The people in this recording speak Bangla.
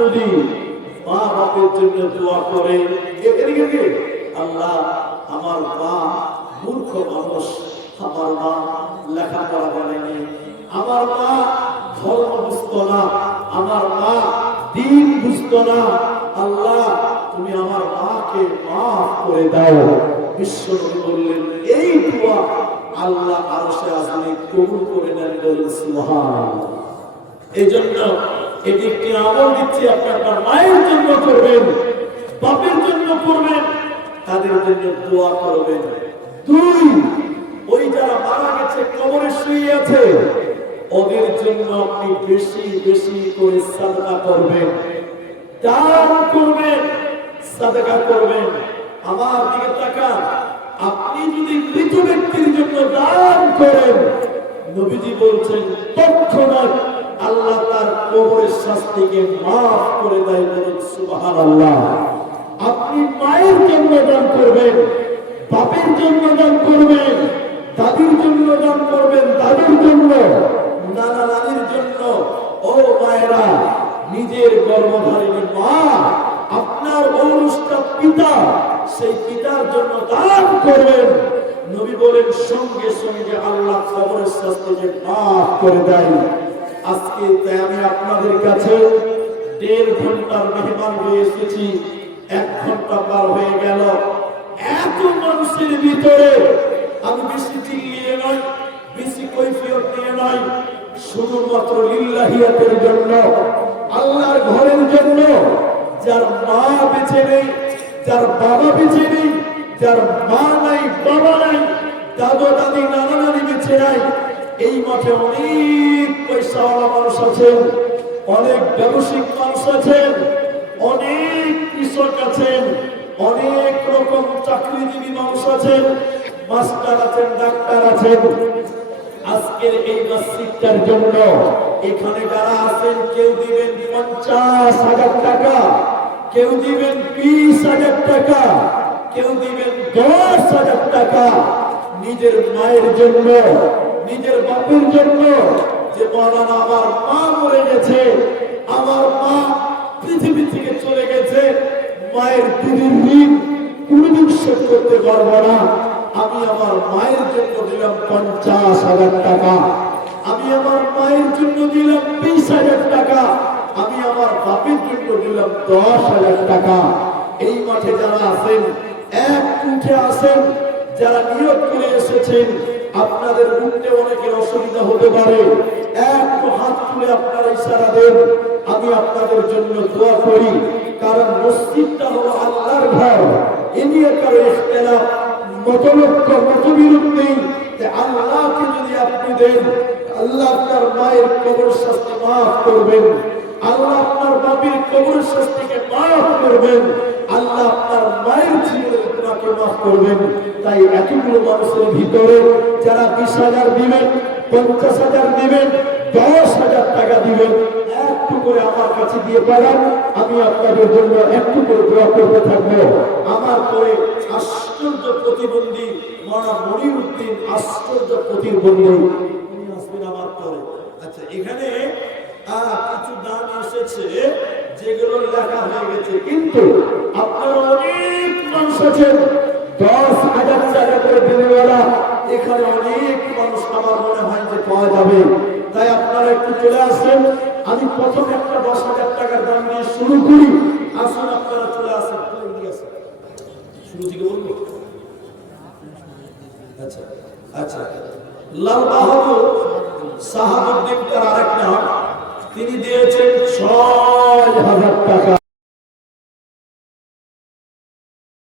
যদি মা বাপের জন্য দোয়া করে, এদিকে আল্লাহ আমার মা মূর্খ মানুষ, আমার মা লেখাপড়া জানেনি, আমার মা ধর্ম বুঝতো না, আমার মা দ্বীন বুঝতো না, আল্লাহ তুমি আমার মাকে মাফ করে দাও। বিশ্বনবী বললেন এই দোয়া আল্লাহ আরশে আযমে কবুল করে নেন, বলেন সুবহানাল্লাহ। এই জন্য এটি একটি আমল দিচ্ছি, আপনার মায়ের জন্য করবেন, বাপের জন্য করবেন, তাদের জন্য দোয়া করবেন। দুই, ওই যারা মারা গেছে কবরে শুয়ে আছে ওদের জন্য আপনি বেশি বেশি করে সাদকা করবেন, দান করবেন, সাদকা করবেন। আমার দিকে তাকান, আপনি যদি মৃত ব্যক্তির জন্য দান করেন, নবীজি বলছেন তৎক্ষণাৎ আল্লাহ তার কবরের শাস্তিকে মাফ করে দেয়, বলুন সুবহানাল্লাহ। আপনি মায়ের জন্য দান করবেন, বাপের জন্য দান করবেন, দাদির জন্য দান করবেন, দাদির জন্য, নানা নানির জন্য। ও মায়েরা, নিজের গর্ভধারিণী মা, আপনার ঔরসটা পিতা, সেই পিতার জন্য দান করবেন। নবী বলেন সঙ্গে সঙ্গে আল্লাহ কবরের শাস্তিকে মাফ করে দেয়। আজকে তাই আমি আপনাদের কাছে 1.5 ঘন্টার মেহমান হয়ে এসেছি, 1 ঘন্টা পার হয়ে গেল। এত মানুষের ভিতরে আমি বেশি চিল্লিয়ে নয়, বেশি কৈফিয়ত নিয়ে নয়, শুধুমাত্র লিল্লাহিয়াতের জন্য, আল্লাহর ঘরের জন্য, যার মা বেঁচে নেই, যার বাবা বেঁচে নেই, যার মা নাই, বাবা নাই, দাদা দাদি, নানা নানি বেঁচে নাই, এই মাঠে অনেক পয়সাওয়ালা মানুষ আছেন, অনেক ব্যবসায়িক মানুষ আছেন, অনেক কৃষক আছেন, অনেক রকম চাকরিজীবী মানুষ আছেন, মাস্টার আছেন, ডাক্তার আছেন। আজকের এই মসজিদটার জন্য এখানে যারা আছেন, কেউ দিবেন 50,000 টাকা, কেউ দিবেন 20,000 টাকা, কেউ দিবেন 10,000 টাকা, নিজের মায়ের জন্য, নিজের বাপের জন্য, যে মাওলানা আমার মা মরে গেছে, আমার মা পৃথিবী থেকে চলে গেছে, মায়ের দুধের ঋণ কোনদিন শোধ করতে পারবো না, আমি আমার মায়ের জন্য দিলাম 50,000 টাকা, আমি আমার মায়ের জন্য দিলাম 20,000 টাকা, আমি আমার বাপের জন্য দিলাম 10,000 টাকা। এই মাঠে যারা আছেন, এক উঠে আসেন, যারা নিয়োগ করে এসেছেন, আপনাদের উঠতে অনেকের অসুবিধা হতে পারে, একটু হাত তুলে আপনারা ইশারা দেন, আমি আপনাদের জন্য দোয়া করি। কারণ মসজিদটা হলো আল্লাহর ঘর, এ নিয়ে কারো ইখতিলাফ, মতলক্ষ, মতবিরোধ নেই। আল্লাহকে যদি আপনি দেন, আল্লাহ আপনার মায়ের কবর শাস্তি মাফ করবেন, আল্লাহ আপনার বাপের কবর শাস্তিকে মাফ করবেন, আল্লাহ আপনার মায়ের জীবনের গুনাহকে মাফ করবেন। তাই এতগুলো মানুষের ভিতরে যারা 20,000 দিবেন, 50,000 দিবেন, 10,000 টাকা দিবেন, একটু করে আমার কাছে দিয়ে পারেন, আমি আপনাদের জন্য একটু করে দোয়া করতে থাকবো। আমার পরে আশ্চর্য প্রতিবন্ধী মাওলানা মনিরউদ্দিন, আশ্চর্য প্রতিবন্ধী, উনি আসবেন আমার পরে। আচ্ছা, এখানে কিছু দান এসেছে যেগুলো লেখা হয়ে গেছে, কিন্তু আপনারা অনেক মানুষ আছেন 10,000 টাকা করে দেনেওয়ালা, এখানে অনেক মানুষ আমার মনে হয় যে পাওয়া যাবে। তাই আপনারা একটু চলে আসেন, আমি প্রথম একটা 10,000 টাকার দাম দিয়ে শুরু করি। আসুন আপনারা চলে আসেন, শুরু থেকে বলবো। আচ্ছা আচ্ছা, লাল বাহাদুর শাহাবুদ্দিন তার আরেক নাম, তিনি দিয়েছেন 6,000 টাকা।